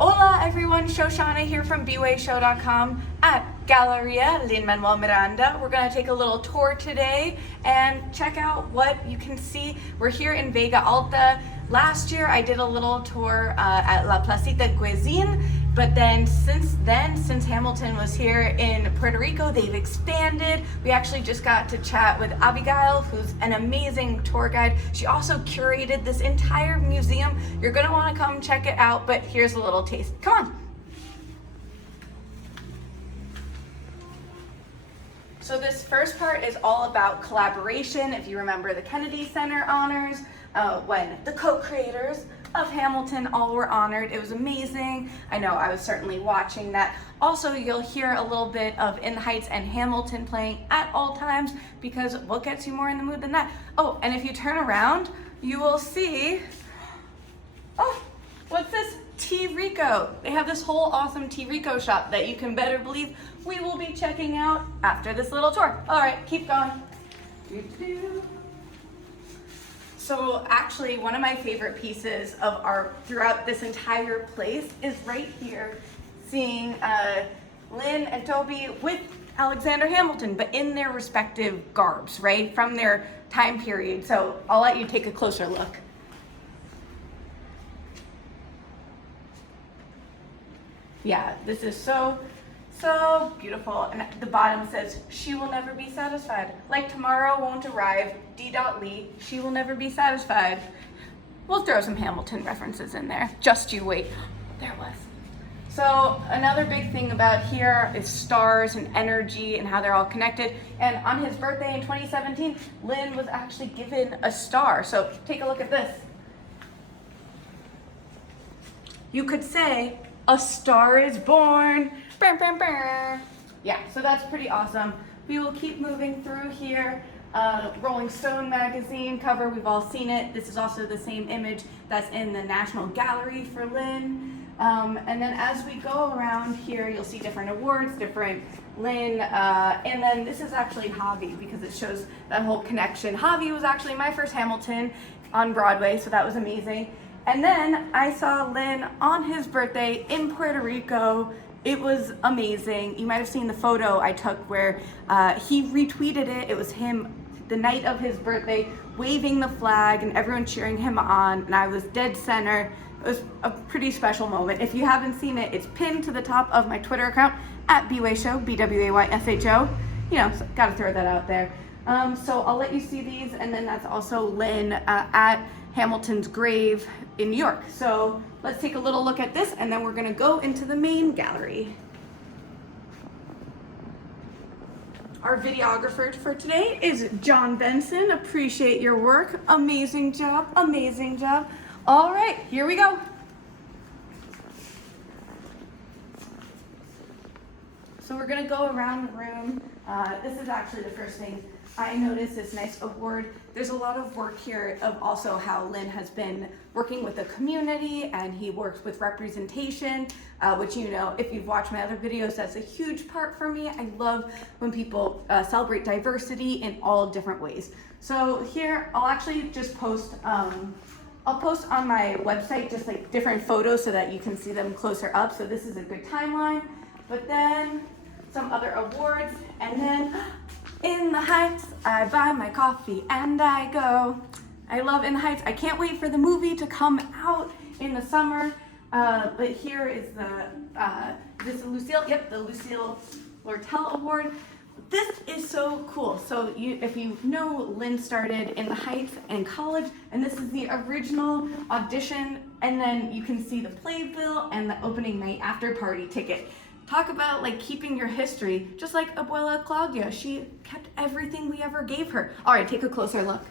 Hola everyone, Shoshana here from bwaySHO.com at Galería Lin-Manuel Miranda. We're going to take a little tour today and check out what you can see. We're here in Vega Alta. Last year I did a little tour at La Placita Cuisine, but then since Hamilton was here in Puerto Rico, they've expanded. We actually just got to chat with Abigail, who's an amazing tour guide. She also curated this entire museum. You're gonna wanna come check it out, but here's a little taste. Come on. So this first part is all about collaboration. If you remember the Kennedy Center honors, when the co-creators of Hamilton all were honored. It was amazing. I know I was certainly watching that. Also, you'll hear a little bit of In the Heights and Hamilton playing at all times, because what gets you more in the mood than that? Oh, and if you turn around, you will see, oh, what's this? Tea Rico. They have this whole awesome Tea Rico shop that you can better believe we will be checking out after this little tour. All right, keep going. So actually, one of my favorite pieces of art throughout this entire place is right here, seeing Lynn and Toby with Alexander Hamilton, but in their respective garbs, right, from their time period. So I'll let you take a closer look. Yeah, this is so beautiful. And at the bottom says, "She will never be satisfied. Like tomorrow won't arrive, D. Lee, she will never be satisfied." We'll throw some Hamilton references in there. Just you wait. There it was. So another big thing about here is stars and energy and how they're all connected. And on his birthday in 2017, Lynn was actually given a star. So take a look at this. You could say, "A star is born." Burr, burr, burr. Yeah, so that's pretty awesome. We will keep moving through here. Rolling Stone magazine cover, we've all seen it. This is also the same image that's in the National Gallery for Lynn. And then as we go around here, you'll see different awards, different Lynn, and then this is actually Javi, because it shows that whole connection. Javi was actually my first Hamilton on Broadway, so that was amazing. And then I saw Lynn on his birthday in Puerto Rico. It was amazing. You might have seen the photo I took where he retweeted it. It was him the night of his birthday waving the flag and everyone cheering him on, and I was dead center. It was a pretty special moment. If you haven't seen it, it's pinned to the top of my Twitter account at bwaySHO, bwaySHO. You know, so gotta throw that out there. So I'll let you see these, and then that's also Lynn at Hamilton's grave in New York. So let's take a little look at this, and then we're gonna go into the main gallery. Our videographer for today is John Benson. Appreciate your work. Amazing job, amazing job. All right, here we go. So we're gonna go around the room. This is actually the first thing I noticed, this nice award. There's a lot of work here of also how Lynn has been working with the community, and he works with representation, which, you know, if you've watched my other videos, that's a huge part for me. I love when people celebrate diversity in all different ways. So here, I'll actually just post, I'll post on my website just like different photos so that you can see them closer up. So this is a good timeline, but then some other awards, and then In the Heights, I buy my coffee and I go. I love In the Heights. I can't wait for the movie to come out in the summer. But here is this is Lucille, yep, the Lucille Lortel Award. This is so cool. So if you know, Lynn started In the Heights in college, and this is the original audition, and then you can see the playbill and the opening night after party ticket. Talk about like keeping your history, just like Abuela Claudia. She kept everything we ever gave her. All right, take a closer look.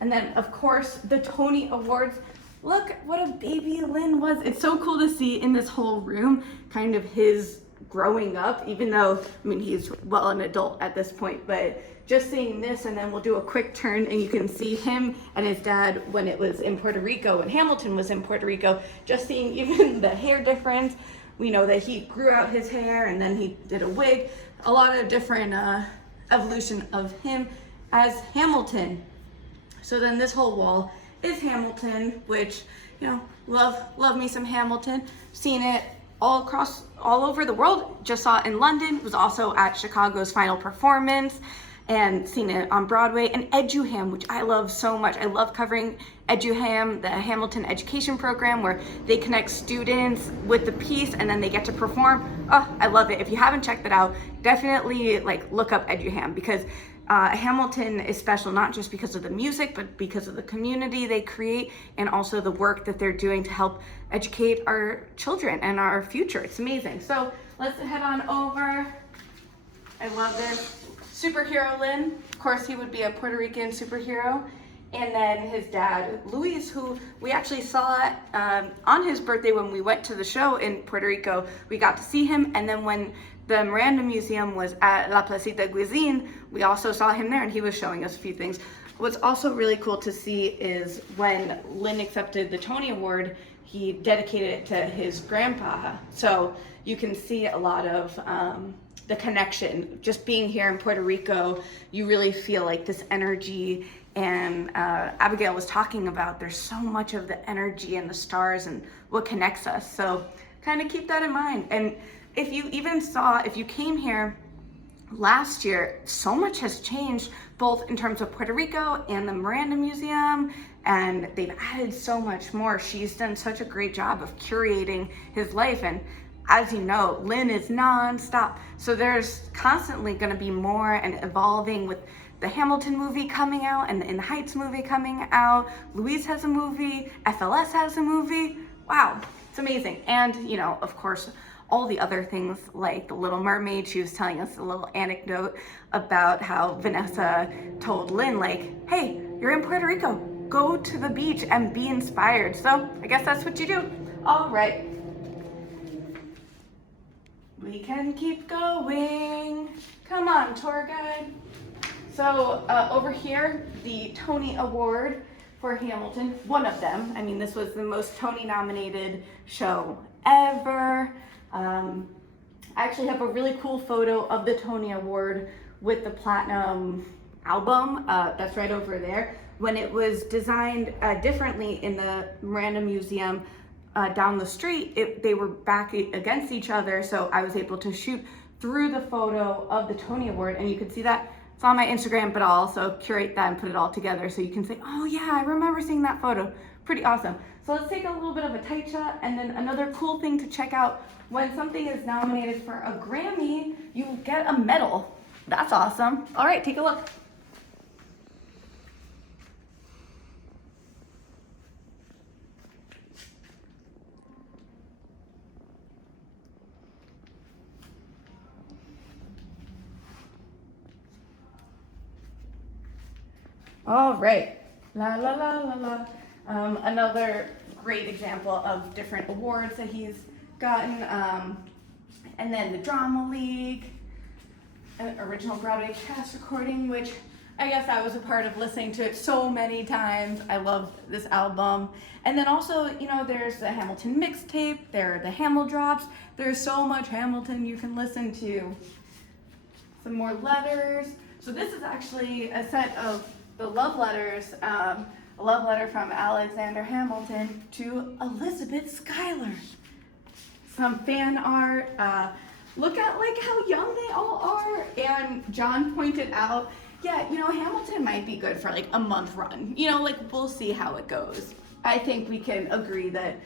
And then, of course, the Tony Awards. Look what a baby Lynn was. It's so cool to see in this whole room kind of his growing up, even though, I mean, he's well an adult at this point, but just seeing this, and then we'll do a quick turn and you can see him and his dad when it was in Puerto Rico, when Hamilton was in Puerto Rico, just seeing even the hair difference. We know that he grew out his hair and then he did a wig, a lot of different evolution of him as Hamilton. So then this whole wall is Hamilton, which, you know, love me some Hamilton. Seen it all over the world. Just saw it in London. Was also at Chicago's final performance, and seen it on Broadway. And EduHam, which I love so much. I love covering EduHam, the Hamilton education program, where they connect students with the piece and then they get to perform. Oh, I love it. If you haven't checked that out, definitely like look up EduHam, because Hamilton is special not just because of the music, but because of the community they create and also the work that they're doing to help educate our children and our future. It's amazing. So let's head on over. I love this. Superhero Lin, of course he would be a Puerto Rican superhero. And then his dad, Luis, who we actually saw on his birthday when we went to the show in Puerto Rico. We got to see him, and then when the Miranda Museum was at La Placita Guisine, we also saw him there, and he was showing us a few things. What's also really cool to see is when Lin accepted the Tony Award, he dedicated it to his grandpa. So you can see a lot of the connection. Just being here in Puerto Rico, you really feel like this energy. And Abigail was talking about there's so much of the energy and the stars and what connects us. So kind of keep that in mind. And if you came here last year, so much has changed, both in terms of Puerto Rico and the Miranda Museum, and they've added so much more. She's done such a great job of curating his life. And as you know, Lin is nonstop. So there's constantly gonna be more and evolving with the Hamilton movie coming out and the In the Heights movie coming out. Louise has a movie, FLS has a movie. Wow, it's amazing. And, you know, of course, all the other things like The Little Mermaid. She was telling us a little anecdote about how Vanessa told Lin, like, hey, you're in Puerto Rico, go to the beach and be inspired. So I guess that's what you do. All right. We can keep going. Come on, tour guide. So over here, the Tony Award for Hamilton, one of them. I mean, this was the most Tony nominated show ever. I actually have a really cool photo of the Tony Award with the platinum album. That's right over there. When it was designed differently in the Miranda Museum down the street, they were back against each other. So I was able to shoot through the photo of the Tony Award, and you can see that. It's on my Instagram, but I'll also curate that and put it all together so you can say, oh yeah, I remember seeing that photo. Pretty awesome. So let's take a little bit of a tight shot, and then another cool thing to check out, when something is nominated for a Grammy, you get a medal. That's awesome. All right, take a look. All right, la la la la la. Another great example of different awards that he's gotten. And then the Drama League, an original Broadway cast recording, which I guess I was a part of listening to it so many times. I love this album. And then also, you know, there's the Hamilton mixtape, there are the Hamil drops. There's so much Hamilton you can listen to. Some more letters. So this is actually a set of the love letters, a love letter from Alexander Hamilton to Elizabeth Schuyler. Some fan art. Look at like how young they all are. And John pointed out, yeah, you know, Hamilton might be good for like a month run. You know, like we'll see how it goes. I think we can agree that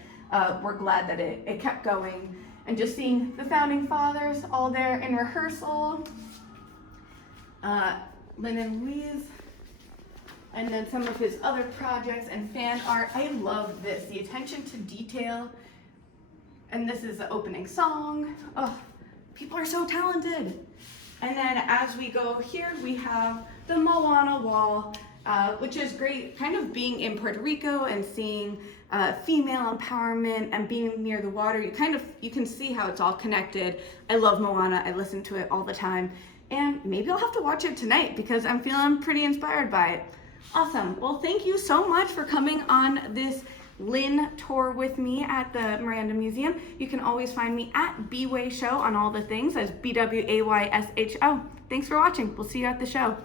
we're glad that it kept going. And just seeing the founding fathers all there in rehearsal. Lin and Louise. And then some of his other projects and fan art. I love this, the attention to detail. And this is the opening song. Oh, people are so talented. And then as we go here, we have the Moana wall, which is great, kind of being in Puerto Rico and seeing female empowerment and being near the water. You can see how it's all connected. I love Moana, I listen to it all the time. And maybe I'll have to watch it tonight because I'm feeling pretty inspired by it. Awesome. Well, thank you so much for coming on this Lin tour with me at the Miranda Museum. You can always find me at bwaySHO on all the things as bwaySHO. Thanks for watching. We'll see you at the show.